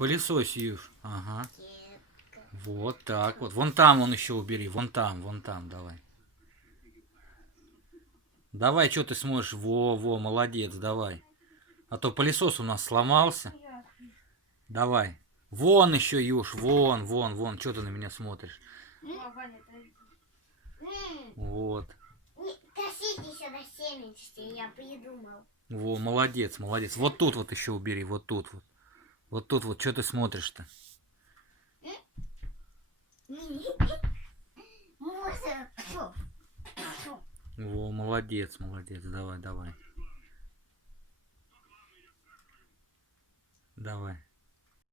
Пылесось, Юж. Ага. Вот так вот. Вон там он еще убери. Вон там, давай. Давай, что ты смотришь? Во, молодец, давай. А то пылесос у нас сломался. Давай. Вон еще, Юж, вон. Что ты на меня смотришь? Вот. Косить еще на семечке, я придумал. Во, молодец. Вот тут вот еще убери, вот тут вот. Вот тут вот, что ты смотришь-то? Во, молодец, давай. Давай.